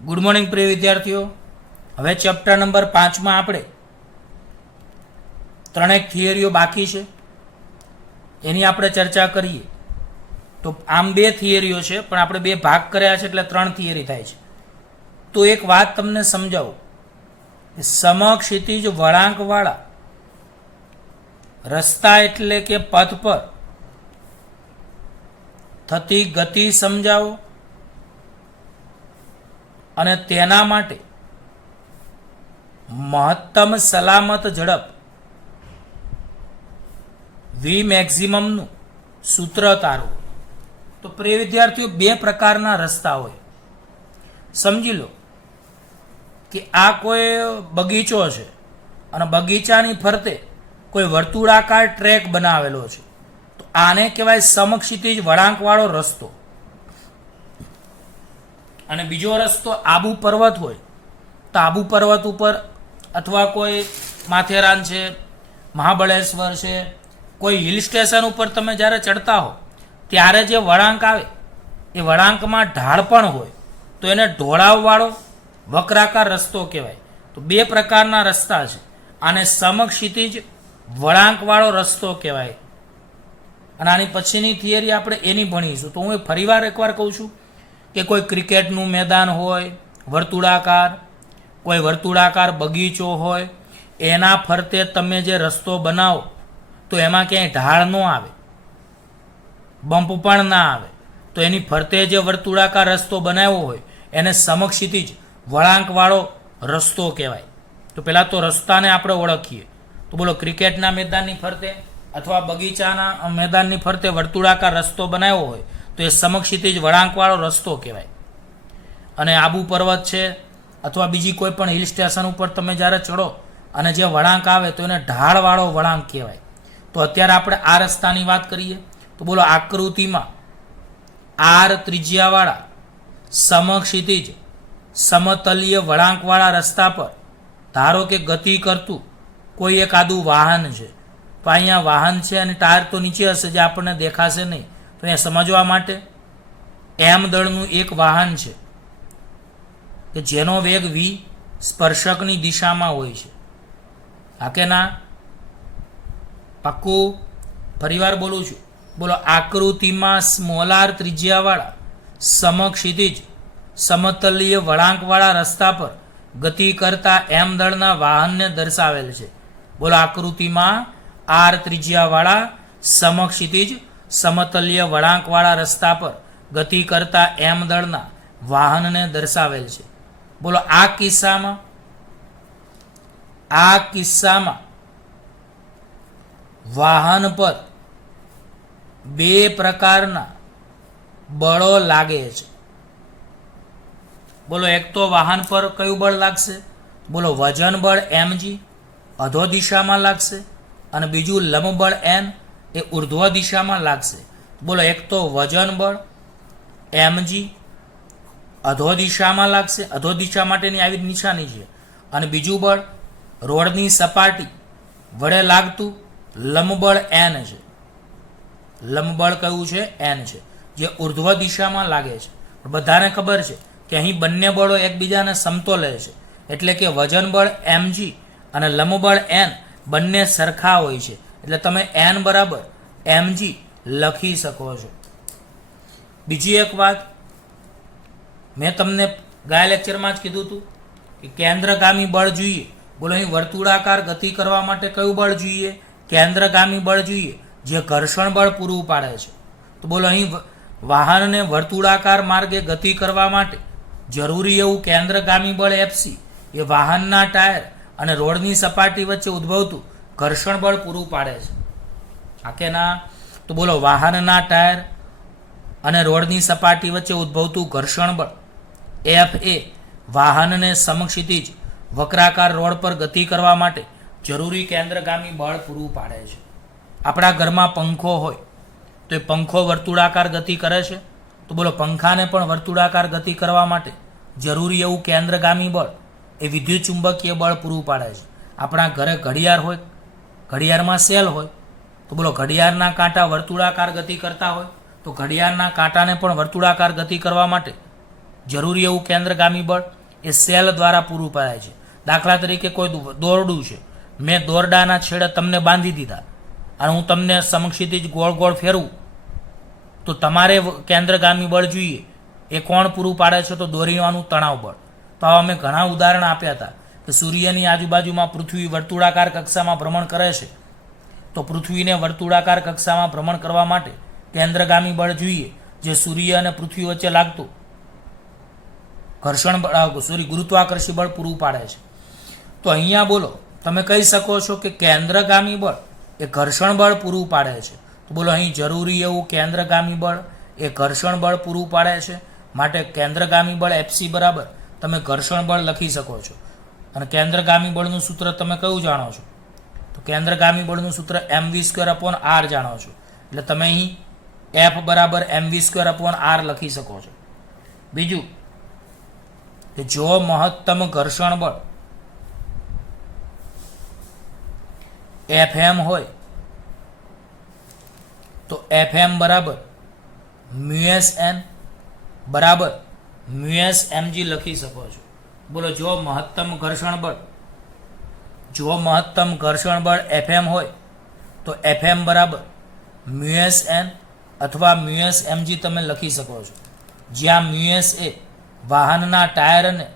Good morning પ્રિય વિદ્યાર્થીઓ. હવે ચેપ્ટર નંબર 5માં આપણે ત્રણેક થિયરીઓ બાકી છે, એની આપણે ચર્ચા કરીએ. તો આમ બે થિયરીઓ છે, પણ આપણે બે ભાગ કર્યા છે એટલે ત્રણ થિયરી થાય છે. તો એક વાત તમને સમજાવું, સમક્ષિતિજ વળાંકવાળા રસ્તા એટલે કે પથ પર થતી ગતિ સમજાવો અને તેના માટે મહત્તમ સલામત ઝડપ વી મેક્સિમમનું સૂત્ર તારવું. તો પ્રિય વિદ્યાર્થીઓ, બે પ્રકારના રસ્તા હોય. સમજી લો કે આ કોઈ બગીચો છે અને બગીચાની ફરતે કોઈ વર્તુળાકાર ટ્રેક બનાવેલો છે. તો આને કહેવાય સમક્ષિતિજ વળાંકવાળો રસ્તો. અને બીજો રસ્તો આબુ પર્વત હોય તો આબુ પર્વત ઉપર અથવા કોઈ માથેરાન છે, મહાબળેશ્વર છે, કોઈ હિલ સ્ટેશન ઉપર તમે જ્યારે ચડતા હો ત્યારે જે વળાંક આવે એ વળાંકમાં ઢાળ પણ હોય તો એને ઢોળાવવાળો વક્રાકાર રસ્તો કહેવાય. તો બે પ્રકારના રસ્તા છે, આને સમક્ષિતિજ વળાંકવાળો રસ્તો કહેવાય. અને આની પછીની થિયરી આપણે એની ભણીશું. તો હું ફરીવાર એકવાર કહું છું કે કોઈ ક્રિકેટનું મેદાન હોય વર્તુળાકાર, કોઈ વર્તુળાકાર બગીચો હોય, એના ફરતે તમે જે રસ્તો બનાવો તો એમાં ક્યાંય ઢાળ ન આવે, બમ્પ પણ ના આવે, તો એની ફરતે જે વર્તુળાકાર રસ્તો બનાવ્યો હોય એને સમક્ષિતિજ વળાંકવાળો રસ્તો કહેવાય. તો પહેલાં તો રસ્તાને આપણે ઓળખીએ. તો બોલો, ક્રિકેટના મેદાનની ફરતે અથવા બગીચાના મેદાનની ફરતે વર્તુળાકાર રસ્તો બનાવ્યો હોય તો એ સમક્ષિતિજ વળાંકવાળો રસ્તો કહેવાય. અને આબુ પર્વત છે અથવા બીજી કોઈ પણ હિલ સ્ટેશન ઉપર તમે જ્યારે ચડો અને જે વળાંક આવે તો એને ઢાળવાળો વળાંક કહેવાય. તો અત્યારે આપણે આ રસ્તાની વાત કરીએ. તો બોલો, આકૃતિમાં આર ત્રિજ્યાવાળા સમક્ષિતિજ સમતલીય વળાંકવાળા રસ્તા પર ધારો કે ગતિ કરતું કોઈ એક આદું વાહન છે. તો અહીંયા વાહન છે અને ટાયર તો નીચે હશે જે આપણને દેખાશે નહીં. તો અહીંયા સમજવા માટે એમ દળનું એક વાહન છે કે જેનો વેગ વી સ્પર્શકની દિશામાં હોય છે. હા કે ના? પાક્કું? ફરીવાર બોલું છું. બોલો, આકૃતિમાં સ્મોલાર ત્રિજ્યાવાળા સમક્ષિતિજ સમતલીય વળાંકવાળા રસ્તા પર ગતિ કરતા એમ દળના વાહનને દર્શાવેલ છે. બોલો, આકૃતિમાં આર ત્રિજ્યાવાળા સમક્ષિતિજ સમતલીય વળાંકવાળા રસ્તા પર ગતિ કરતા એમ દળના વાહનને દર્શાવેલ છે. બોલો, આ કિસ્સામાં વાહન પર બે પ્રકારના બળો લાગે છે. બોલો, એક તો વાહન પર કયું બળ લાગશે? બોલો, વજન બળ mg અધો દિશામાં લાગશે અને બીજું લંબ બળ n એ ઉર્ધ્વ દિશામાં લાગશે. બોલો, એક તો વજન બળ mg અધો દિશામાં લાગશે, અધો દિશા માટેની આવી નિશાની છે, અને બીજું બળ રોડની સપાટી વડે લાગતું લંબ બળ n છે. લંબ બળ કયું છે? n છે, જે ઉર્ધ્વ દિશામાં લાગે છે. બધાને ખબર છે કે અહીં બંને બળો એકબીજાને સમતોલે છે, એટલે કે વજન બળ mg અને લંબ બળ n બંને સરખા હોય છે. એટલે તમે n બરાબર mg લખી શકો છો. બીજી એક વાત, મેં તમને ગયા લેક્ચરમાં જ કીધું હતું કે કેન્દ્રગામી બળ જોઈએ. બોલો, અહીં વર્તુળાકાર ગતિ કરવા માટે કયું બળ જોઈએ? કેન્દ્રગામી બળ જોઈએ, જે ઘર્ષણ બળ પૂરું પાડે છે. તો બોલો, અહીં વાહનને વર્તુળાકાર માર્ગે ગતિ કરવા માટે જરૂરી એવું કેન્દ્રગામી બળ Fc એ વાહનના ટાયર અને રોડની સપાટી વચ્ચે ઉદ્ભવતું ઘર્ષણ બળ પૂરું પાડે છે. હા કે ના? તો બોલો, વાહનના ટાયર અને રોડની સપાટી વચ્ચે ઉદ્ભવતું ઘર્ષણ બળ F એ વાહનને સમક્ષિતિજ વક્રાકાર રોડ પર ગતિ કરવા માટે જરૂરી કેન્દ્રગામી બળ પૂરું પાડે છે. આપણા ઘરમાં પંખો હોય તો એ પંખો વર્તુળાકાર ગતિ કરે છે. તો બોલો, પંખાને પણ વર્તુળાકાર ગતિ કરવા માટે જરૂરી એવું કેન્દ્રગામી બળ એ વિદ્યુત ચુંબકીય બળ પૂરું પાડે છે. આપણા ઘરે ઘડિયાળ હોય, ઘડિયાળમાં સેલ હોય, તો બોલો, ઘડિયાળના કાંટા વર્તુળાકાર ગતિ કરતા હોય તો ઘડિયાળના કાંટાને પણ વર્તુળાકાર ગતિ કરવા માટે જરૂરી એવું કેન્દ્રગામી બળ એ સેલ દ્વારા પૂરું પડાય છે. દાખલા તરીકે કોઈ દોરડું છે, મેં દોરડાના છેડે તમને બાંધી દીધા અને હું તમને સમક્ષિતિજ ગોળ ગોળ ફેરવું, તો તમારે કેન્દ્રગામી બળ જોઈએ એ કોણ પૂરું પાડે છે? તો દોરીવાનું તણાવ બળ. તો આવા અમે ઘણા ઉદાહરણ આપ્યા હતા કે સૂર્યની આજુબાજુમાં પૃથ્વી વર્તુળાકાર કક્ષામાં ભ્રમણ કરે છે, તો પૃથ્વીને વર્તુળાકાર કક્ષામાં ભ્રમણ કરવા માટે કેન્દ્રગામી બળ જોઈએ, જે સૂર્ય અને પૃથ્વી વચ્ચે લાગતું ઘર્ષણ બળ ગુરુત્વાકર્ષી બળ પૂરું પાડે છે. તો અહીંયા બોલો તમે કહી શકો છો કે કેન્દ્રગામી બળ એ ઘર્ષણ બળ પૂરું પાડે છે. તો બોલો અહીં જરૂરી એવું કેન્દ્રગામી બળ એ ઘર્ષણ બળ પૂરું પાડે છે, માટે કેન્દ્રગામી બળ એફસી બરાબર તમે ઘર્ષણ બળ લખી શકો છો. અને કેન્દ્રગામી બળનું સૂત્ર તમે કયું જાણો છો? તો કેન્દ્રગામી બળનું સૂત્ર mv²/r જાણો છો, એટલે તમે અહીં F બરાબર mv²/r લખી શકો છો. બીજું કે જો મહત્તમ ઘર્ષણ બળ Fm હોય તો Fm બરાબર μsn બરાબર μsmg લખી શકો છો. બોલો જો મહત્તમ ઘર્ષણ બળ Fm હોય તો Fm બરાબર μsn અથવા μsmg તમે લખી શકો છો, જ્યાં મ્યુએસ એ વાહનના ટાયર અને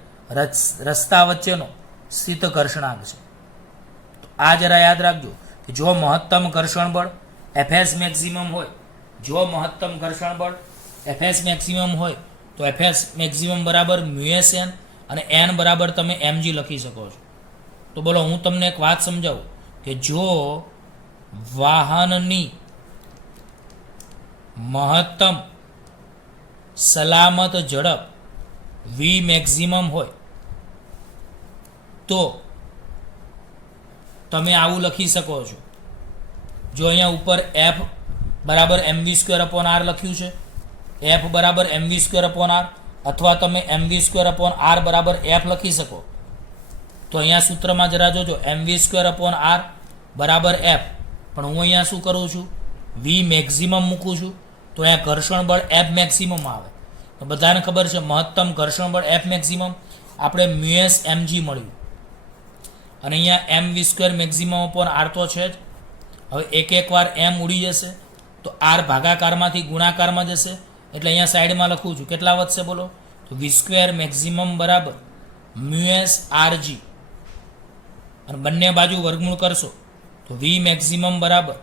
રસ્તા વચ્ચેનો સ્થિત ઘર્ષણાંક છે. તો આ જરા યાદ રાખજો કે જો મહત્તમ ઘર્ષણ બળ Fs મેક્સિમમ હોય, જો મહત્તમ ઘર્ષણ બળ Fs મેક્સિમમ હોય તો Fs મેક્સિમમ બરાબર μsn અને n બરાબર તમે mg લખી શકો છો. તો બોલો હું તમને એક વાત સમજાવું કે જો વાહનની મહત્તમ સલામત ઝડપ v મેક્સિમમ હોય તો તમે આવું લખી શકો છો. જો અહીંયા ઉપર F બરાબર mv²/r લખ્યું છે, F બરાબર mv²/r અથવા તમે mv²/r બરાબર F લખી શકો. તો અહીંયા સૂત્રમાં જરા જોજો mv²/r બરાબર F, પણ હું અહીંયા શું કરું છું? v મેક્સિમમ મૂકું છું, તો અહીંયા ઘર્ષણ બળ F મેક્સિમમ આવે. તો બધાને ખબર છે મહત્તમ ઘર્ષણ બળ F મેક્સિમમ આપણે μsmg મળ્યું, અને અહીંયા mv² મેક્સિમમ/r તો છે જ. હવે એક વાર m ઉડી જશે તો r ભાગાકારમાંથી ગુણાકારમાં જશે, એટલે અહીંયા સાઈડમાં લખું છું. કેટલા વધશે બોલો? તો v² મેક્સિમમ બરાબર μsrg, અને બંને બાજુ વર્ગમૂળ કરશો તો v મેક્સિમમ બરાબર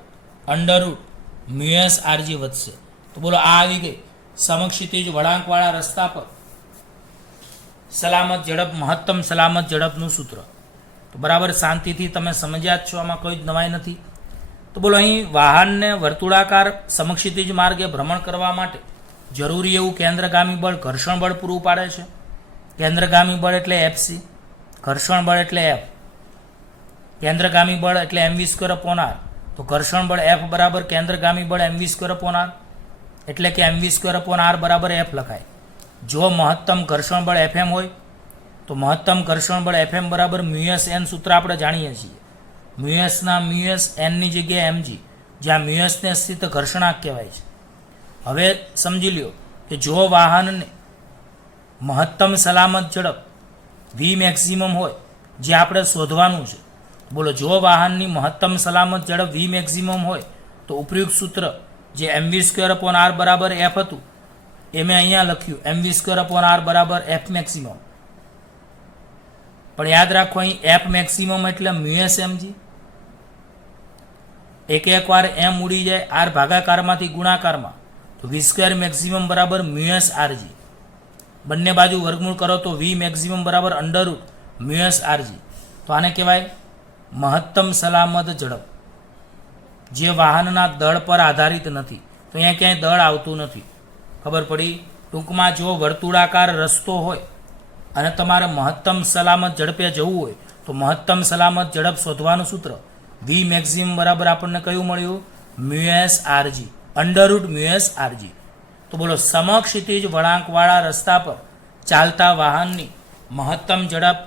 √μsrg વધશે. તો બોલો આ આવી ગઈ સમક્ષિતિજ વળાંકવાળા રસ્તા પર સલામત ઝડપ, મહત્તમ સલામત ઝડપનું સૂત્ર. તો બરાબર શાંતિથી તમે સમજ્યા જ છો, આમાં કોઈ જ નવાઈ નથી. તો બોલો અહીં વાહનને વર્તુળાકાર સમક્ષિતિજ માર્ગે ભ્રમણ કરવા માટે જરૂરી એવું કેન્દ્રગામી બળ ઘર્ષણ બળ પૂરું પાડે છે. કેન્દ્રગામી બળ એટલે એફસી, ઘર્ષણ બળ એટલે એફ. કેન્દ્રગામી બળ એટલે mv²/r, તો ઘર્ષણ બળ F બરાબર કેન્દ્રગામી બળ mv²/r, એટલે કે mv²/r બરાબર F લખાય. જો મહત્તમ ઘર્ષણ બળ Fm હોય તો મહત્તમ ઘર્ષણ બળ Fm બરાબર μsn સૂત્ર આપણે જાણીએ છીએ. મ્યુએસના મ્યુએસ એનની જગ્યાએ mg, જ્યાં મ્યુએસને સ્થિત ઘર્ષણાંક કહેવાય છે. હવે સમજી લ્યો કે જો વાહનને મહત્તમ સલામત ઝડપ v મેક્સિમમ હોય, જે આપણે શોધવાનું છે. બોલો જો વાહનની મહત્તમ સલામત ઝડપ v મેક્સિમમ હોય તો ઉપયુક્ત સૂત્ર જે mv²/r બરાબર F હતું એ મેં અહીંયા લખ્યું mv²/r બરાબર F મેક્સિમમ. પણ યાદ રાખો અહીં F મેક્સિમમ એટલે μsmg. એક વાર m ઉડી જાય r ભાગાકારમાંથી ગુણાકારમાં, તો v² મેક્સિમમ બરાબર μsrg. બંને બાજુ વર્ગમૂળ કરો તો v મેક્સિમમ બરાબર √μsrg. તો આને કહેવાય મહત્તમ સલામત ઝડપ, જે વાહનના દળ પર આધારિત નથી. તો અહીંયા ક્યાંય દળ આવતું નથી. ખબર પડી? ટૂંકમાં જો વર્તુળાકાર રસ્તો હોય અને તમારે મહત્તમ સલામત ઝડપે જવું હોય તો મહત્તમ સલામત ઝડપ શોધવાનું સૂત્ર v મેક્સિમમ બરાબર આપણને કયું મળ્યું? μsrg, √μsrg. તો બોલો સમક્ષિતિજ વળાંકવાળા રસ્તા પર ચાલતા વાહનની મહત્તમ ઝડપ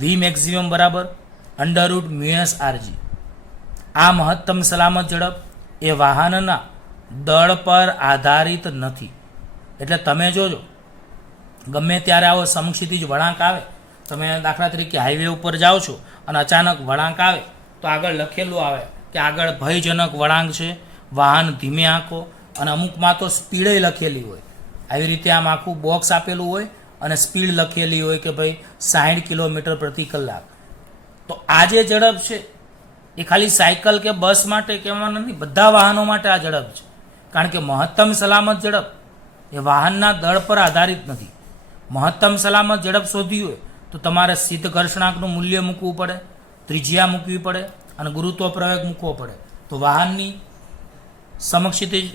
v મેક્સિમમ બરાબર √μsrg. આ મહત્તમ સલામત ઝડપ એ વાહનના દળ પર આધારિત નથી. એટલે તમે જોજો ગમે ત્યારે આવો સમક્ષિતિજ વળાંક આવે, તમે દાખલા તરીકે હાઈવે ઉપર જાઓ છો અને અચાનક વળાંક આવે તો આગળ લખેલું આવે કે આગળ ભયજનક વળાંક છે, વાહન ધીમે આંકો, અને અમુકમાં તો સ્પીડે લખેલી હોય. આવી રીતે આમ આખું બોક્સ આપેલું હોય અને સ્પીડ લખેલી હોય કે ભાઈ 60 કિલોમીટર પ્રતિ કલાક. તો આ જે ઝડપ છે એ ખાલી સાયકલ કે બસ માટે કહેવાનું નથી, બધા વાહનો માટે આ ઝડપ છે. કારણ કે મહત્તમ સલામત ઝડપ એ વાહનના દળ પર આધારિત નથી. મહત્તમ સલામત ઝડપ શોધવી હોય તો તમારે સિદ્ધ ઘર્ષણાંકનું મૂલ્ય મૂકવું પડે, ત્રિજ્યા મૂકવી પડે અને ગુરુત્વ પ્રવેગ મૂકવો પડે. તો વાહનની સમક્ષિતિજ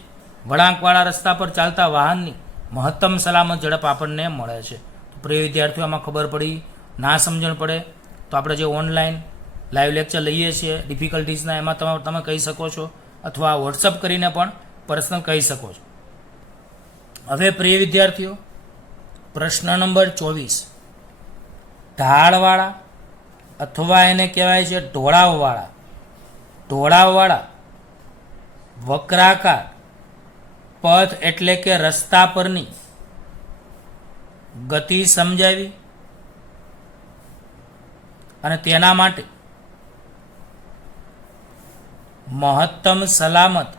વળાંકવાળા રસ્તા પર ચાલતા વાહનની મહત્તમ સલામત ઝડપ આપણને મળે છે. તો પ્રિય વિદ્યાર્થીઓ, આમાં ખબર પડી, ના સમજણ પડે તો આપણે જે ઓનલાઈન લાઈવ લેક્ચર લઈએ છીએ ડિફિકલ્ટીઝના, એમાં તમે કહી શકો છો, અથવા વોટ્સઅપ કરીને પણ પર્સનલ કહી શકો છો. હવે પ્રિય વિદ્યાર્થીઓ, પ્રશ્ન નંબર 24, ઢાળવાળા અથવા એને કહેવાય છે ઢોળાવવાળા વક્રાકાર પથ એટલે કે રસ્તા પરની ગતિ સમજાવી અને તેના માટે મહત્તમ સલામત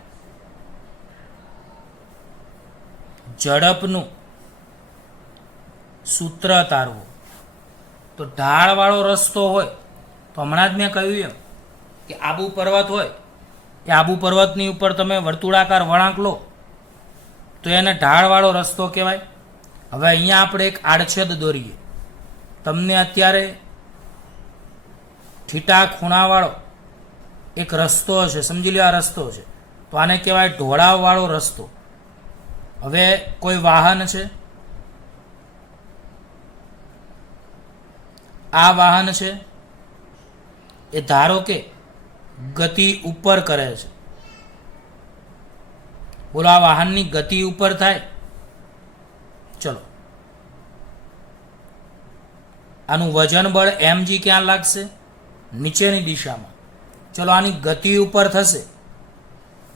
ઝડપનું સૂત્ર તારવું. તો ઢાળવાળો રસ્તો હોય તો હમણાં જ મેં કહ્યું એમ કે આબુ પર્વત હોય, એ આબુ પર્વતની ઉપર તમે વર્તુળાકાર વળાંક લો તો એને ઢાળવાળો રસ્તો કહેવાય. હવે અહીંયા આપણે એક આડછેદ દોરીએ. તમને અત્યારે થીટા ખૂણાવાળો એક રસ્તો છે, સમજી લો આ રસ્તો છે, તો આને કહેવાય ઢોળાવવાળો રસ્તો. હવે કોઈ વાહન છે, આ વાહન છે એ ધારો કે ગતિ ઉપર કરે છે. બોલો, આ વાહનની ગતિ ઉપર થાય. ચલો, આનું વજન બળ mg ક્યાં લાગશે? નીચેની દિશામાં. ચલો, આની ગતિ ઉપર થશે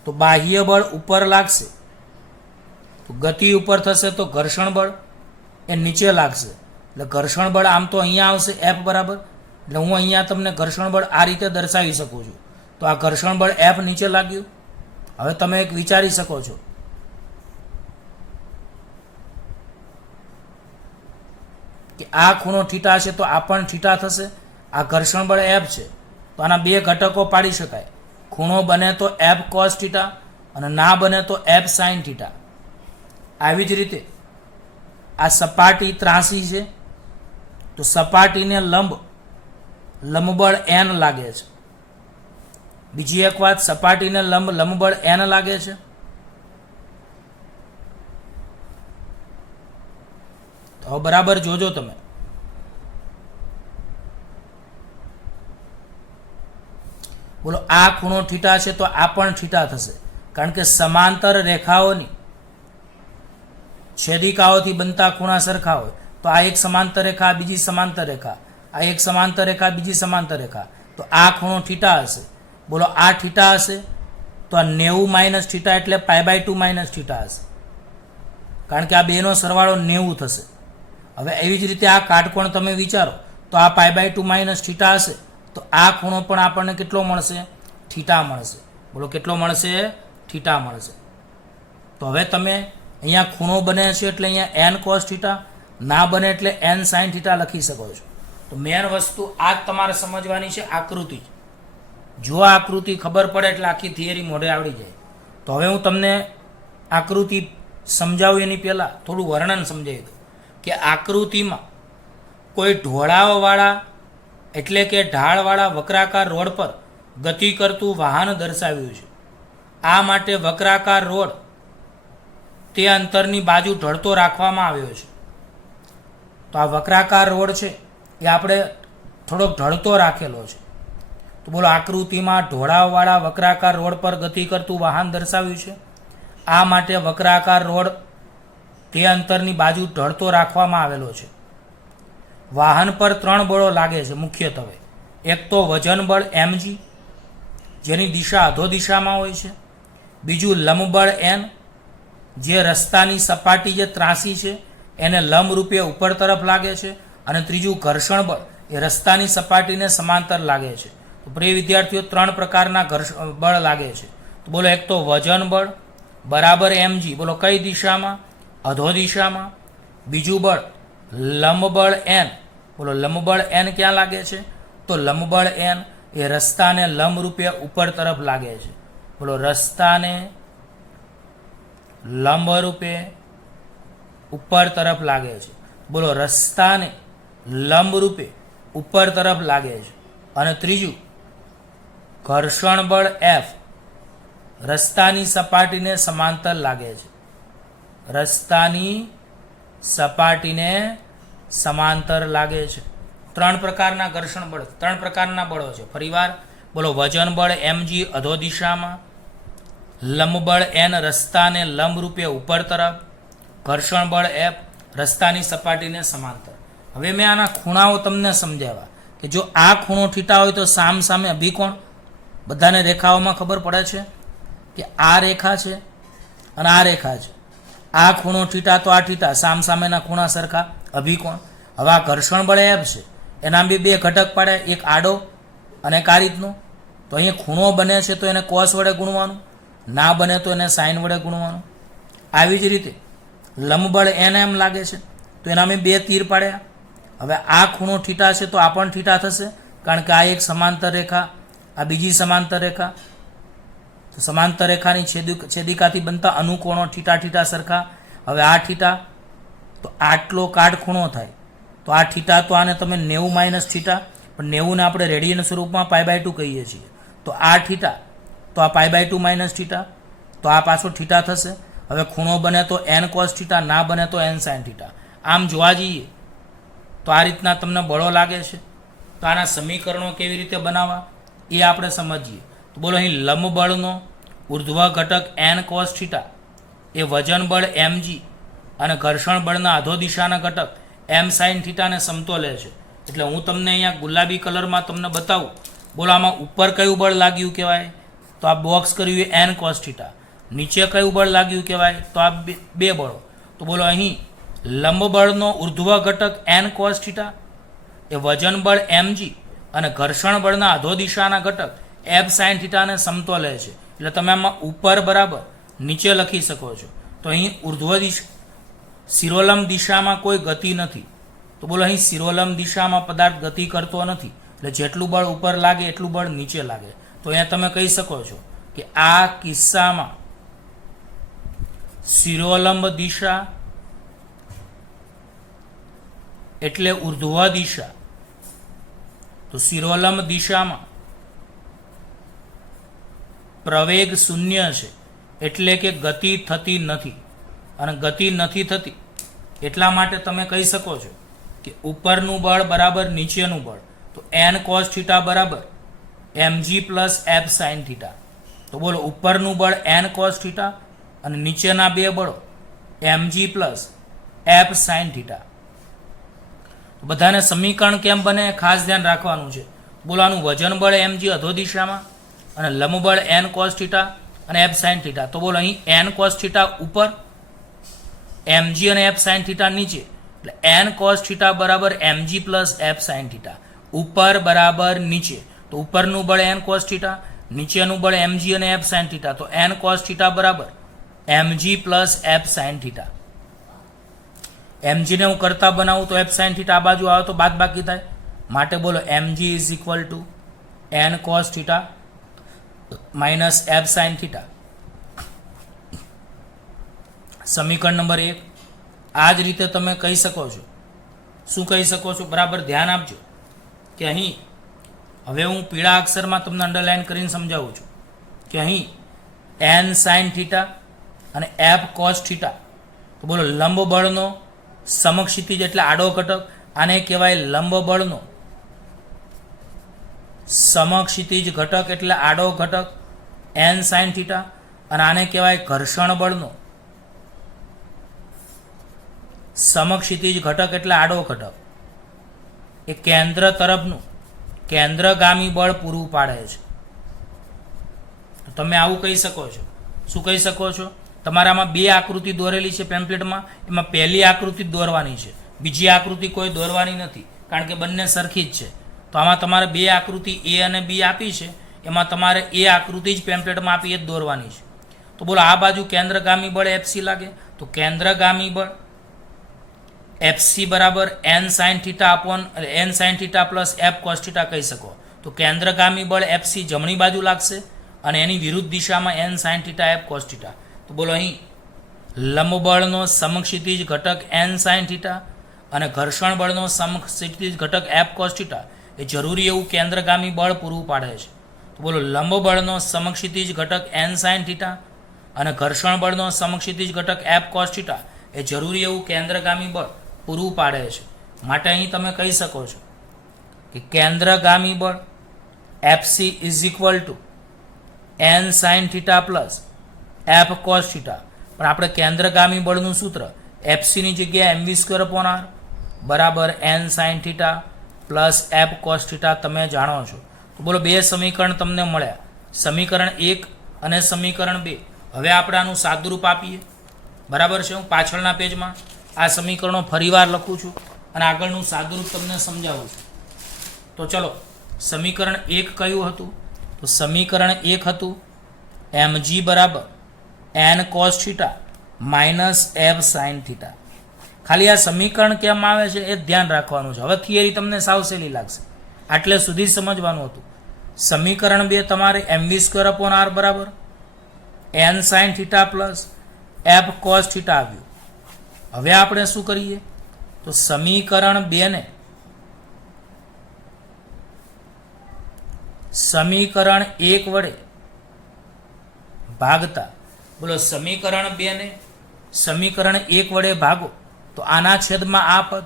તો બાહ્ય બળ ઉપર લાગશે. તો ગતિ ઉપર થશે તો ઘર્ષણ બળ એ નીચે લાગશે. એટલે ઘર્ષણ બળ આમ તો અહીંયા આવશે F બરાબર. એટલે હું અહીંયા તમને ઘર્ષણ બળ આ રીતે દર્શાવી શકું છું. તો આ ઘર્ષણ બળ F નીચે લાગ્યું. હવે તમે એક વિચારી શકો છો કે આ ખૂણો થીટા છે તો આ પણ થીટા થશે. આ ઘર્ષણ બળ F છે તો આના બે ઘટકો પાડી શકાય. ખૂણો બને તો F cos થીટા અને ના બને તો F sin થીટા. આવી જ રીતે આ સપાટી ત્રાસી છે તો સપાટીને લંબબળ n લાગે છે. બીજી એક વાત, સપાટીને લંબબળ n લાગે છે. તો બરાબર જોજો તમે. બોલો, આ ખૂણો થીટા છે તો આ પણ થીટા થશે. કારણ કે સમાંતર રેખાઓની છેદિકાઓથી બનતા ખૂણા સરખા હોય. તો આ એક સમાંતર રેખા, બીજી સમાંતર રેખા, આ એક સમાંતર રેખા, બીજી સમાંતર રેખા. તો આ ખૂણો થીટા હશે. બોલો, આ થીટા હશે તો આ 90 માઇનસ થીટા એટલે π/2 માઇનસ થીટા હશે. કારણ કે આ બેનો સરવાળો 90 થશે. હવે એવી જ રીતે આ કાટકોણ તમે વિચારો તો આ π/2 માઇનસ થીટા હશે તો આ ખૂણો પણ આપણને કેટલો મળશે? થીટા મળશે. બોલો, કેટલો મળશે? થીટા મળશે. તો હવે તમે અહીંયા ખૂણો બને છે એટલે અહીંયા n cos થીટા, ના બને એટલે n sin થીટા લખી શકો છો. તો મેન વસ્તુ આ જ તમારે સમજવાની છે, આકૃતિ. જો આ આકૃતિ ખબર પડે એટલે આખી થિયરી મોઢે આવડી જાય. તો હવે હું તમને આકૃતિ સમજાવું એની પહેલાં થોડું વર્ણન સમજાવી દઉં કે આકૃતિમાં કોઈ ઢોળાવવાળા એટલે કે ઢાળવાળા વક્રાકાર રોડ પર ગતિ કરતું વાહન દર્શાવ્યું છે. આ માટે વક્રાકાર રોડ તે અંતરની બાજુ ઢળતો રાખવામાં આવ્યો છે. તો આ વક્રાકાર રોડ છે એ આપણે થોડોક ઢળતો રાખેલો છે. તો બોલો, આકૃતિમાં ઢોળાવવાળા વક્રાકાર રોડ પર ગતિ કરતું વાહન દર્શાવ્યું છે. આ માટે વક્રાકાર રોડ તે અંતરની બાજુ ઢળતો રાખવામાં આવેલો છે. વાહન પર 3 બળો લાગે છે મુખ્યત્વે. એક તો વજન બળ mg જેની દિશા અધો દિશામાં હોય છે. બીજું લંબ બળ n જે રસ્તાની સપાટી જે ત્રાસી છે એને લંબ રૂપે ઉપર તરફ લાગે છે, અને ત્રીજું ઘર્ષણ બળ એ રસ્તાની સપાટીને સમાંતર લાગે છે. તો પ્રિય વિદ્યાર્થીઓ, 3 પ્રકારના ઘર્ષણ બળ લાગે છે. તો બોલો, એક તો વજન બળ બરાબર mg, બોલો કઈ દિશામાં? અધો દિશામાં. બીજું બળ લંબ બળ n, બોલો લંબ બળ n ક્યાં લાગે છે? તો લંબ બળ n એ રસ્તાને લંબ રૂપે ઉપર તરફ લાગે છે. બોલો, રસ્તાને લંબ રૂપે ઉપર તરફ લાગે છે. બોલો, રસ્તાને લંબ રૂપે ઉપર તરફ લાગે છે. અને ત્રીજું ઘર્ષણ બળ F રસ્તાની સપાટીને સમાંતર લાગે છે. રસ્તાની સપાટીને સમાંતર લાગે છે. 3 પ્રકારના ઘર્ષણ બળ, 3 પ્રકારના બળો છે. ફરીવાર બોલો, વજન બળ mg અધો દિશામાં, લંબ બળ n રસ્તાને લંબ રૂપે ઉપર તરફ, ઘર્ષણ બળ F રસ્તાની સપાટીને સમાંતર. હવે મેં આના ખૂણાઓ તમને સમજાવ્યા કે જો આ ખૂણો થીટા હોય તો સામ સામે અભિકોણ. બધાને રેખાઓમાં ખબર પડે છે કે આ રેખા છે અને આ રેખા છે. આ ખૂણો થીટા તો આ થીટા, સામ સામેના ખૂણા સરખા, અભિકોણ. હવે આ ઘર્ષણ બળ F છે, એના બે ઘટક પાડે, એક આડો અને એક આ રીતનો. તો અહીંયા ખૂણો બને છે તો એને કોસ વડે ગુણવાનું, ના બને તો એને સાઇન વડે ગુણવાનું. આવી જ રીતે લંબ બળ એમ લાગે છે તો એના મેં 2 તીર પાડ્યા. હવે આ ખૂણો થીટા છે તો આ પણ થીટા થશે, કારણ કે આ એક સમાંતર રેખા, આ બીજી સમાંતર રેખા. તો સમાંતર રેખાની છેદિકાથી બનતા અનુકોણો થીટા થીટા સરખા. હવે આ થીટા તો આટલો કાટખૂણો થાય, તો આ થીટા તો આને તમે 90 માઇનસ થીટા, પણ 90 ને આપણે રેડિયન સ્વરૂપમાં π/2 કહીએ છીએ. તો આ થીટા તો આ π/2 માઇનસ થીટા, તો આ પાછો થીટા થશે. હવે ખૂણો બને તો n cos થીટા, ના બને તો n sin થીટા. આમ જોવા જઈએ તો આ રીતના તમને બળો લાગે છે. તો આના સમીકરણો કેવી રીતે બનાવવા એ આપણે સમજીએ. તો બોલો, અહીં લંબ બળનો ઉર્ધ્વ ઘટક n cos થીટા એ વજન બળ mg અને ઘર્ષણ બળના અધો દિશાના ઘટક m sin થીટાને સમતોલે છે. એટલે હું તમને અહીંયા ગુલાબી કલરમાં તમને બતાવું. બોલો, આમાં ઉપર કયું બળ લાગ્યું કહેવાય? તો આ બોક્સ કર્યું એ n cos થીટા. નીચે કયું બળ લાગ્યું કહેવાય? તો આ બે બળો. તો બોલો, અહીં લંબ બળનો ઉર્ધ્વ ઘટક n cos થીટા એ વજન બળ mg અને ઘર્ષણ બળના અધો દિશાના ઘટક f sin થીટાને સમતોલે છે. એટલે તમે આમાં ઉપર બરાબર નીચે લખી શકો છો. તો અહીં ઉર્ધ્વ દિશા શિરોલંબ દિશામાં કોઈ ગતિ નથી. તો બોલો, અહીં શિરોલંબ દિશામાં પદાર્થ ગતિ કરતો નથી, એટલે જેટલું બળ ઉપર લાગે એટલું બળ નીચે લાગે. તો અહીંયા તમે કહી શકો છો કે આ કિસ્સામાં શિરોલંબ દિશા એટલે ઉર્ધ્વ દિશા. તો શિરોલંબ દિશામાં પ્રવેગ શૂન્ય છે, એટલે કે ગતિ થતી નથી. અને ગતિ નથી થતી એટલા માટે તમે કહી શકો છો કે ઉપરનું બળ બરાબર નીચેનું બળ. તો n cos થીટા બરાબર mg plus f sin theta. તો બોલો, ઉપરનું બળ n cos થીટા અને નીચેના બે બળો mg plus f sin theta. બધાને સમીકરણ કેમ બને ખાસ ધ્યાન રાખવાનું છે. બોલો, આનું વજન બળ mg અધો દિશામાં અને લંબ બળ n cos થીટા અને f sin થીટા. તો બોલો, અહીં n cos થીટા ઉપર, mg અને f sin થીટા નીચે. એટલે n cos થીટા બરાબર mg plus f sin theta. ઉપર બરાબર નીચે. તો ઉપરનું બળ n cos થીટા, નીચેનું બળ mg અને f sin થીટા. તો n cos થીટા બરાબર mg plus f sin theta. mg ને હું કરતા બનાવું તો f sin થીટા આ બાજુ આવે તો બાદ બાકી થાય. માટે બોલો, mg is equal two n cos theta minus f sin theta. સમીકરણ નંબર 1. આ જ રીતે તમે કહી શકો છો. શું કહી શકો છો? બરાબર ધ્યાન આપજો કે અહીં હવે હું પીળા અક્ષરમાં તમને અંડરલાઈન કરીને સમજાવું છું કે અહીં n sin થીટા અને f cos થીટા. તો બોલો, લંબ બળનો સમક્ષિતિજ એટલે આડો ઘટક, આને કહેવાય લંબ બળનો સમક્ષિતિજ ઘટક એટલે આડો ઘટક n sin થીટા, અને આને કહેવાય ઘર્ષણ બળનો સમક્ષિતિજ ઘટક એટલે આડો ઘટક. એ કેન્દ્ર તરફનું કેન્દ્રગામી બળ પૂરું પાડે છે. તમે આવું કહી શકો છો. શું કહી શકો છો? તમારામાં બે આકૃતિ દોરેલી છે પેમ્પલેટમાં, એમાં પહેલી આકૃતિ દોરવાની છે, બીજી આકૃતિ કોઈ દોરવાની નથી, કારણ કે બંને સરખી જ છે. તો આમાં તમારે બે આકૃતિ એ અને બી આપી છે, એમાં તમારે એ આકૃતિ જ પેમ્પલેટમાં આપી એ જ દોરવાની છે. તો બોલો આ બાજુ કેન્દ્રગામી બળ એફસી લાગે, તો કેન્દ્રગામી બળ એફસી બરાબર N sine theta upon N sine theta plus F cos theta કહી શકો. તો કેન્દ્રગામી બળ એફસી જમણી બાજુ લાગશે અને એની વિરુદ્ધ દિશામાં N sine theta F cos theta. તો બોલો અહીં લંબબળનો સમક્ષિતિજ ઘટક એન સાઇન થીટા અને ઘર્ષણ બળનો સમક્ષિતિજ ઘટક એફ કોસ થીટા એ જરૂરી એવું કેન્દ્રગામી બળ પૂરું પાડે છે. તો બોલો લંબબળનો સમક્ષિતિજ ઘટક એન સાઇન થીટા અને ઘર્ષણ બળનો સમક્ષિતિજ ઘટક એફ કોસ થીટા એ જરૂરી એવું કેન્દ્રગામી બળ પૂરું પાડે છે. માટે અહીં તમે કહી શકો છો કે કેન્દ્રગામી બળ FC is equal to N sine theta plus F cos theta. પણ આપણે કેન્દ્રગામી બળનું સૂત્ર એફસીની જગ્યાએ એમવી સ્ક્વેર અપોન આર બરાબર N sine theta plus F cos theta તમે જાણો છો. તો બોલો બે સમીકરણ તમને મળ્યા, સમીકરણ 1 અને સમીકરણ 2. હવે આપણે આનું સાદુરૂપ આપીએ, બરાબર છે. હું પાછળના પેજમાં આ સમીકરણો ફરીવાર લખું છું અને આગળનું સાદુરૂપ તમને સમજાવું છું. તો ચલો, સમીકરણ 1 કયું હતું? તો સમીકરણ 1 હતું mg બરાબર n cos theta minus f sin theta. ખાલી આ સમીકરણ કેમ આવે છે એ ધ્યાન રાખવાનું છે. હવે થિયરી તમને સાવ સહેલી લાગશે, આટલે સુધી સમજવાનું હતું. સમીકરણ 2 તમારે mv સ્ક્વેર અપોન r બરાબર n sin theta plus f cos theta આવ્યું. હવે આપણે શું કરીએ? તો સમીકરણ 2 ને સમીકરણ 1 વડે ભાગતા, બોલો સમીકરણ 2 ને સમીકરણ 1 વડે ભાગો તો આના છેદમાં આ પદ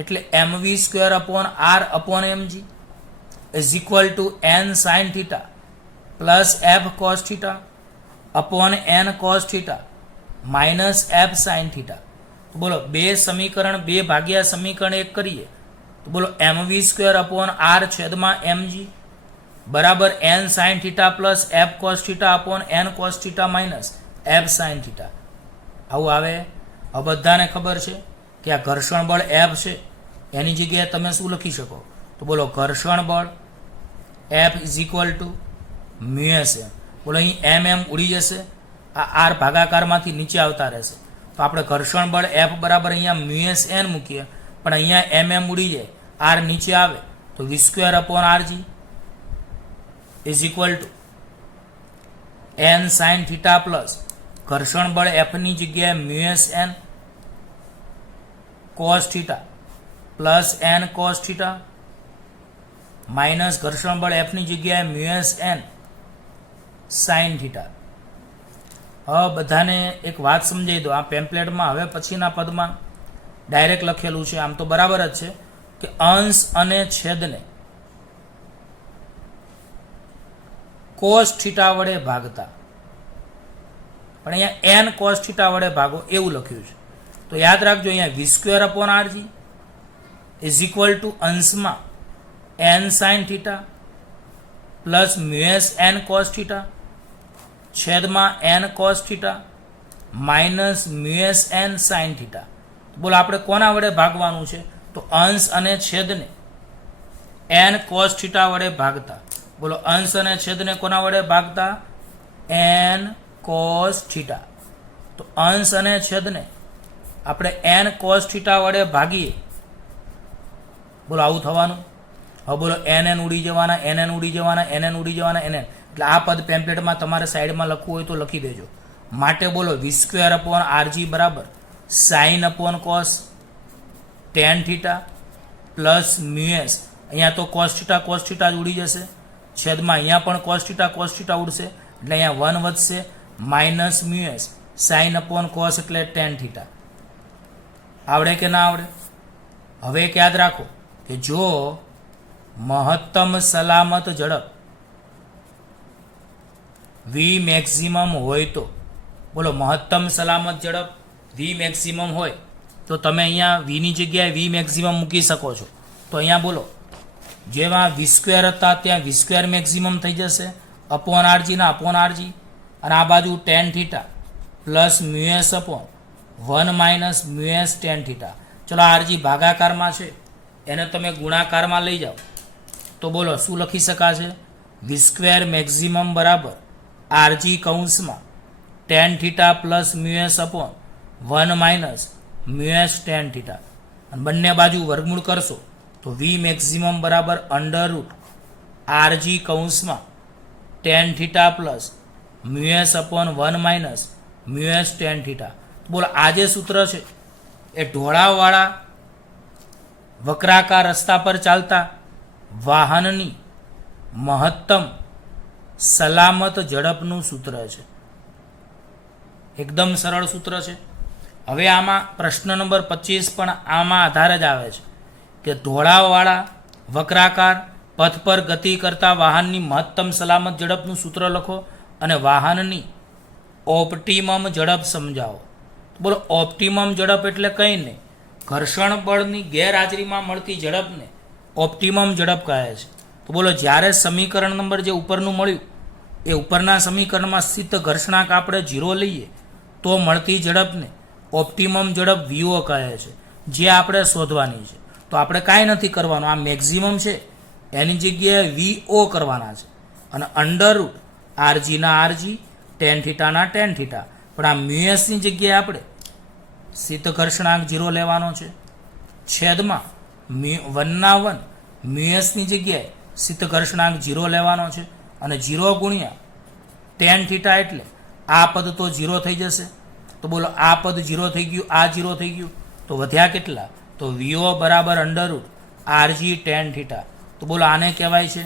એટલે mv square upon r upon mg is equal two n sign theta plus f cos theta upon n cos theta minus f sine theta. તો બોલો બે સમીકરણ 2 ભાગ્યા સમીકરણ 1 કરીએ તો બોલો mv સ્ક્વેર અપોન r છેદમાં mg બરાબર n sign theta plus f cos theta upon n cos theta minus f sine theta. આવું આવે. હવે બધાને ખબર છે કે આ ઘર્ષણ બળ f છે, એની જગ્યાએ તમે શું લખી શકો? તો બોલો ઘર્ષણ બળ f is equal to mu s એમ. બોલો અહીં એમ ઉડી જશે, આ આર ભાગાકારમાંથી નીચે આવતા રહેશે. તો આપણે ઘર્ષણ બળ f બરાબર અહીંયા મ્યુએસ એન મૂકીએ, પણ અહીંયા એમ ઉડી જાય, આર નીચે આવે તો V square upon R G is equal to N sine theta plus ઘર્ષણ બળ એફની જગ્યાએ mu s N cos theta plus N cos theta minus ઘર્ષણ બળ એફની જગ્યાએ મ્યુએસ એન સાઇન થીટા. હવે બધાને એક વાત સમજાવી દો, આ પેમ્પલેટમાં હવે પછીના પદમાં ડાયરેક્ટ લખેલું છે, આમ તો બરાબર જ છે કે અંશ અને છેદને કોસ થીટા વડે ભાગતા, પણ અહીંયા એન કોસ થીટા વડે ભાગો એવું લખ્યું છે. તો યાદ રાખજો, અહીંયા V square upon R G is equal to અંશમાં N sine theta plus mu s N cos theta છેદમાં N cos theta minus mu s N sine theta. બોલો આપણે કોના વડે ભાગવાનું છે? તો અંશ અને છેદને એન કોસ થીટા વડે ભાગતા. બોલો અંશ અને છેદને કોના વડે ભાગતા? N cos theta. તો અંશ અને છેદને આપણે એન કોસ થીટા વડે ભાગીએ, બોલો આવું થવાનું. હવે બોલો એન ઉડી જવાના, એન ઉડી જવાના, એન ઉડી જવાના, એન. એટલે આ પદ પેમ્પલેટમાં તમારે સાઈડમાં લખવું હોય તો લખી દેજો. માટે બોલો વી સ્ક્વેર અપોન આરજી બરાબર sign upon cos tan theta plus mu s, અહીંયા તો કોસ થીટા જ ઉડી જશે, છેદમાં અહીંયા પણ કોસ થીટા ઉડશે, એટલે અહીંયા 1 વધશે minus mu s sine upon cos એટલે ટેન થીટા. આવડે કે ના આવડે? હવે એક યાદ રાખો કે જો મહત્તમ સલામત ઝડપ વી મેક્સિમમ હોય તો, બોલો મહત્તમ સલામત ઝડપ વી મેક્સિમમ હોય તો તમે અહીંયા વીની જગ્યાએ વી મેક્સિમમ મૂકી શકો છો. તો અહીંયા બોલો જેમાં વી સ્ક્વેર હતા ત્યાં વી સ્ક્વેર મેક્સિમમ થઈ જશે અપોન આરજી ના અપોન આરજી, અને આ બાજુ ten theta plus mu s upon 1 minus mu s tan theta. ચલો આરજી ભાગાકારમાં છે એને તમે ગુણાકારમાં લઈ જાઓ તો બોલો શું લખી શકાશે? વી સ્ક્વેર મેક્સિમમ બરાબર આરજી કૌંસમાં tan theta plus mu s upon 1 minus mu s tan theta, અને બંને બાજુ વર્ગમૂળ કરશો તો વી મેક્સિમમ બરાબર અંડર રૂટ આરજી કૌંસમાં tan theta plus mu s upon 1 minus mu s tan theta. બોલો આ જે સૂત્ર છે એ ઢોળાવવાળા વક્રાકાર રસ્તા પર ચાલતા વાહનની મહત્તમ સલામત ઝડપનું સૂત્ર છે. એકદમ સરળ સૂત્ર છે. હવે આમાં પ્રશ્ન નંબર 25 પણ આમાં આધાર જ આવે છે કે ઢોળાવવાળા વક્રાકાર પથ પર ગતિ કરતા વાહનની મહત્તમ સલામત ઝડપનું સૂત્ર લખો અને વાહનની ઓપ્ટિમમ ઝડપ સમજાવો. બોલો ઓપ્ટિમમ ઝડપ એટલે કંઈ નહીં, ઘર્ષણ બળની ગેરહાજરીમાં મળતી ઝડપને ઓપ્ટિમમ ઝડપ કહે છે. તો બોલો જ્યારે સમીકરણ નંબર જે ઉપરનું મળ્યું એ ઉપરના સમીકરણમાં સ્થિત ઘર્ષણાંક આપણે 0 લઈએ તો મળતી ઝડપને ઓપ્ટિમમ ઝડપ વીઓ કહે છે, જે આપણે શોધવાની છે. તો આપણે કાંઈ નથી કરવાનું, આ મેક્સિમમ છે એની જગ્યાએ વીઓ કરવાના છે અને અંડર રૂટ આરજીના આરજી ટેન થીટાના ટેન થીટા, પણ આ મ્યુએસની જગ્યાએ આપણે સ્થિત ઘર્ષણાંક 0 લેવાનો છે છેદમાં 1/1 મ્યુએસની જગ્યાએ સ્થિત ઘર્ષણાંક 0 લેવાનો છે અને 0 ગુણ્યા ટેન થીટા એટલે આ પદ તો 0 થઈ જશે. તો બોલો આ પદ 0 થઈ ગયું, આ 0 થઈ ગયું, તો વધ્યા કેટલા? તો વીઓ બરાબર under route R G ten theta. તો બોલો આને કહેવાય છે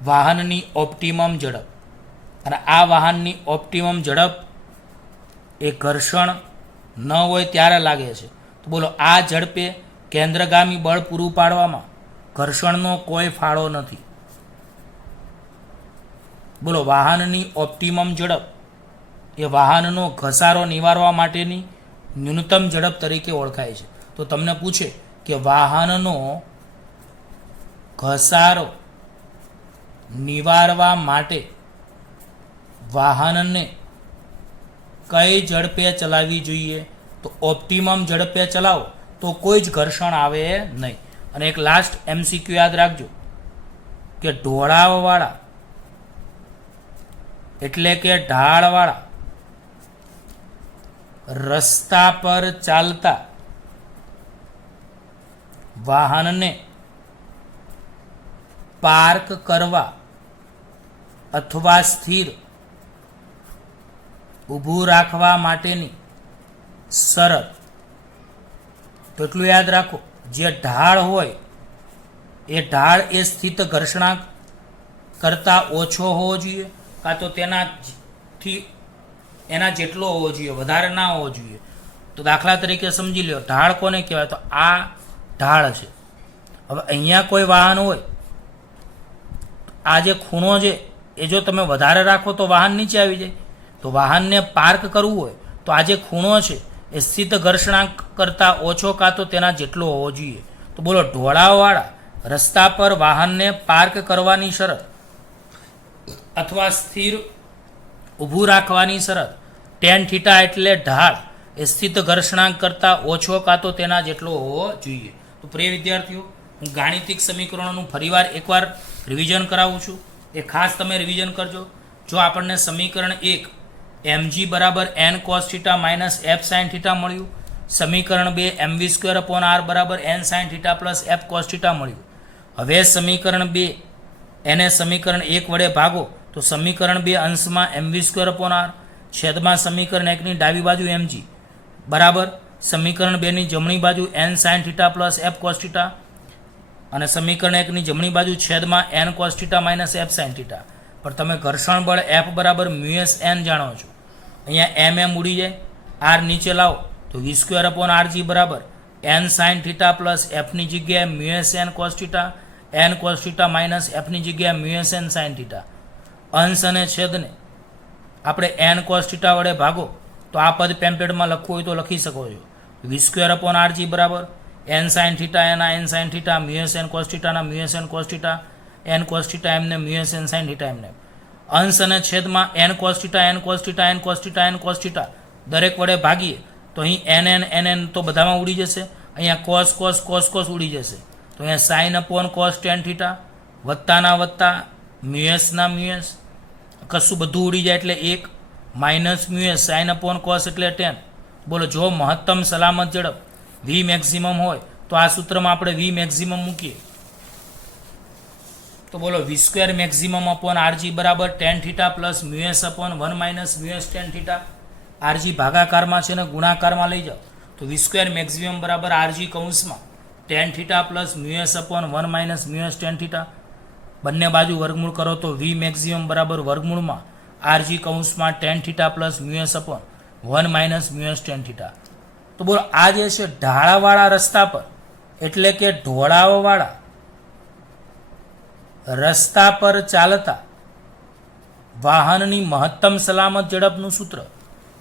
વાહનની ઓપ્ટિમમ ઝડપ. અને આ વાહનની ઓપ્ટિમમ ઝડપ એ ઘર્ષણ ન હોય ત્યારે લાગે છે. તો બોલો આ ઝડપે કેન્દ્રગામી બળ પૂરું પાડવામાં ઘર્ષણનો કોઈ ફાળો નથી. બોલો વાહનની ઓપ્ટિમમ ઝડપ એ વાહનનો ઘસારો નિવારવા માટેની ન્યૂનતમ ઝડપ તરીકે ઓળખાય છે. તો તમને પૂછે કે વાહનનો ઘસારો નિવારવા માટે વાહનને કઈ ઝડપે ચલાવવી જોઈએ? તો ઓપ્ટિમમ ઝડપે ચલાવો તો કોઈ જ ઘર્ષણ આવે નહીં. અને એક લાસ્ટ એમસીક્યુ યાદ રાખજો કે ઢોળાવવાળા એટલે કે ઢાળવાળા રસ્તા પર ચાલતા વાહનને પાર્ક કરવા અથવા સ્થિર ઊભું રાખવા માટેની શરત. તો એટલું યાદ રાખો, જે ઢાળ હોય એ ઢાળ એ સ્થિત ઘર્ષણાંક કરતાં ઓછો હોવો જોઈએ, કાં તો તેનાથી એના જેટલો હોવો જોઈએ, વધારે ના હોવો જોઈએ. તો દાખલા તરીકે સમજી લો ઢાળ કોને કહેવાય? તો આ ઢાળ છે. હવે અહીંયા કોઈ વાહન હોય, આ જે ખૂણો છે એ જો તમે વધારે રાખો તો વાહન નીચે આવી જાય. તો વાહનને પાર્ક કરવું હોય તો આ જે ખૂણો છે એ સ્થિત ઘર્ષણાંક કરતાં ઓછો કાં તો તેના જેટલો હોવો જોઈએ. તો બોલો ઢોળાવવાળા રસ્તા પર વાહનને પાર્ક કરવાની શરત અથવા સ્થિર ઊભું રાખવાની શરત ટેન થીટા એટલે ઢાળ એ સ્થિત ઘર્ષણાંક કરતાં ઓછો કાં તો તેના જેટલો હોવો જોઈએ. તો પ્રિય વિદ્યાર્થીઓ, હું ગાણિતિક સમીકરણોનું ફરીવાર એકવાર રિવિઝન કરાવું છું, એ ખાસ તમે રિવિઝન કરજો. જો આપણને સમીકરણ 1 mg બરાબર n cos theta minus f sin theta મળ્યું, સમીકરણ 2 mv સ્ક્વેર અપોન r બરાબર n sin theta plus f cos theta મળ્યું. હવે સમીકરણ 2 એને સમીકરણ 1 વડે ભાગો તો સમીકરણ 2 અંશમાં mv સ્ક્વેર અપોન r છેદમાં સમીકરણ 1ની ડાબી બાજુ mg બરાબર સમીકરણ 2ની જમણી બાજુ n sin theta plus f cos theta અને સમીકરણ 1ની જમણી બાજુ છેદમાં n cos theta minus f sin theta. પણ તમે ઘર્ષણ બળ f બરાબર મ્યુએસ n જાણો છો, અહીંયા m ઉડી જાય, r નીચે લાવો તો વી સ્ક્વેર અપોન rg બરાબર n sin થીટા પ્લસ fની જગ્યાએ mu s n cos theta, n cos theta minus fની જગ્યાએ મ્યુએસ n sin થીટા. અંશ અને છેદને આપણે n cos થીટા વડે ભાગો તો આ પદ પેમ્પલેટમાં લખવું હોય તો લખી શકો છો. વી સ્ક્વેર અપોન rg બરાબર n sin થીટા એના n sin theta mu s n cos થીટાના mu s n cos theta n cos theta એમને મ્યુએસ n sin થીટા એમને. અંશ અને છેદમાં N cos theta N cos theta N cos theta N cos theta દરેક વડે ભાગીએ તો અહીં એન તો બધામાં ઉડી જશે. અહીંયા કોસ કોસ ઉડી જશે. તો અહીંયા sine upon cos tan theta વત્તાના વત્તા મ્યુએસના મ્યુએસ કશું બધું ઉડી જાય એટલે 1 minus mu s sine upon cos એટલે 10. બોલો જો મહત્તમ સલામત ઝડપ વી મેક્સિમમ હોય તો આ સૂત્રમાં આપણે વી મેક્સિમમ મૂકીએ તો બોલો V square maximum upon R G બરાબર tan theta plus mu s upon 1 minus mu s tan theta. R G ભાગાકારમાં છે ને ગુણાકારમાં લઈ જાઓ તો વી સ્ક્વેર મેક્સિમમ બરાબર આરજી કૌંસમાં tan theta plus mu s upon 1 minus mu s tan theta. બંને બાજુ વર્ગમૂળ કરો તો વી મેક્સિમમ બરાબર વર્ગમૂળમાં આરજી કૌંસમાં tan theta plus mu s upon 1 minus mu s tan theta. તો બોલો આ જે છે ઢાળાવાળા રસ્તા પર એટલે કે ઢોળાવવાળા રસ્તા પર ચાલતા વાહનની મહત્તમ સલામત ઝડપનું સૂત્ર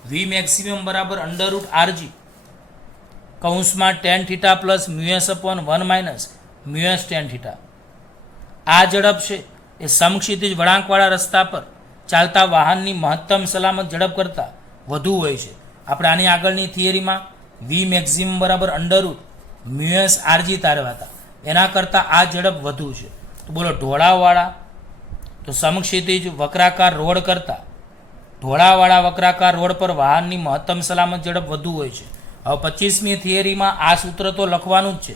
વી મેક્સિમમ બરાબર અંડરરૂટ આરજી કૌંસમાં tan theta plus mu s upon 1 minus mu s tan theta. આ ઝડપ છે એ સમક્ષિતિજ વળાંકવાળા રસ્તા પર ચાલતા વાહનની મહત્તમ સલામત ઝડપ કરતાં વધુ હોય છે. આપણે આની આગળની થિયરીમાં વી મેક્સિમમ બરાબર અંડરરૂટ મ્યુએસ આરજી તારવ્યા હતા, એના કરતાં આ ઝડપ વધુ છે. તો બોલો ઢોળાવવાળા તો સમક્ષિતિજ વક્રાકાર રોડ કરતાં ઢોળાવાળા વક્રાકાર રોડ પર વાહનની મહત્તમ સલામત ઝડપ વધુ હોય છે. હવે 25મી થિયરીમાં આ સૂત્ર તો લખવાનું જ છે,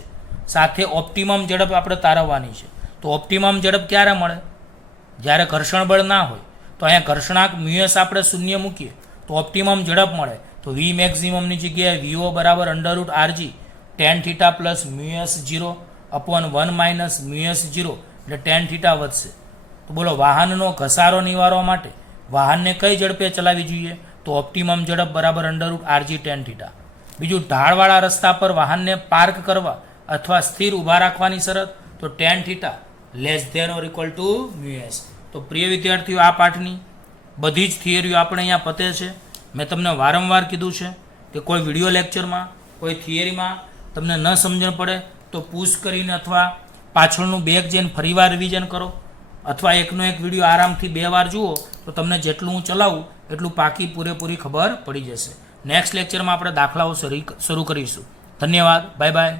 સાથે ઓપ્ટિમમ ઝડપ આપણે તારવવાની છે. તો ઓપ્ટિમમ ઝડપ ક્યારે મળે? જ્યારે ઘર્ષણ બળ ના હોય. તો અહીંયા ઘર્ષણાંક મ્યુએસ આપણે શૂન્ય મૂકીએ તો ઓપ્ટિમમ ઝડપ મળે. તો વી મેક્સિમમની જગ્યાએ વીઓ બરાબર under root R G ten theta plus mu s 0 upon 1 minus mu s 0 એટલે ટેન થીટા વધશે. તો બોલો વાહનનો ઘસારો નિવારવા માટે વાહનને કઈ ઝડપે ચલાવવી જોઈએ? તો ઓપ્ટિમમ ઝડપ બરાબર અંડરરૂટ આરજી ટેન થીટા. બીજું ઢાળવાળા રસ્તા પર વાહનને પાર્ક કરવા અથવા સ્થિર ઊભા રાખવાની શરત તો tan theta less than or equal to mu s. તો પ્રિય વિદ્યાર્થીઓ આ પાઠની બધી જ થિયરીઓ આપણે અહીંયા પતે છે. મેં તમને વારંવાર કીધું છે કે કોઈ વિડીયો લેક્ચરમાં કોઈ થિયરીમાં તમને ન સમજણ પડે તો પૂછ કરીને અથવા પાછળનું બેગ જઈને ફરીવાર રિવિઝન કરો અથવા એકનો એક વિડીયો આરામથી 2 વાર જુઓ તો તમને જેટલું હું ચલાવું એટલું પાકી પૂરેપૂરી ખબર પડી જશે. નેક્સ્ટ લેક્ચરમાં આપણે દાખલાઓ શરૂ કરીશું. ધન્યવાદ. Bye bye.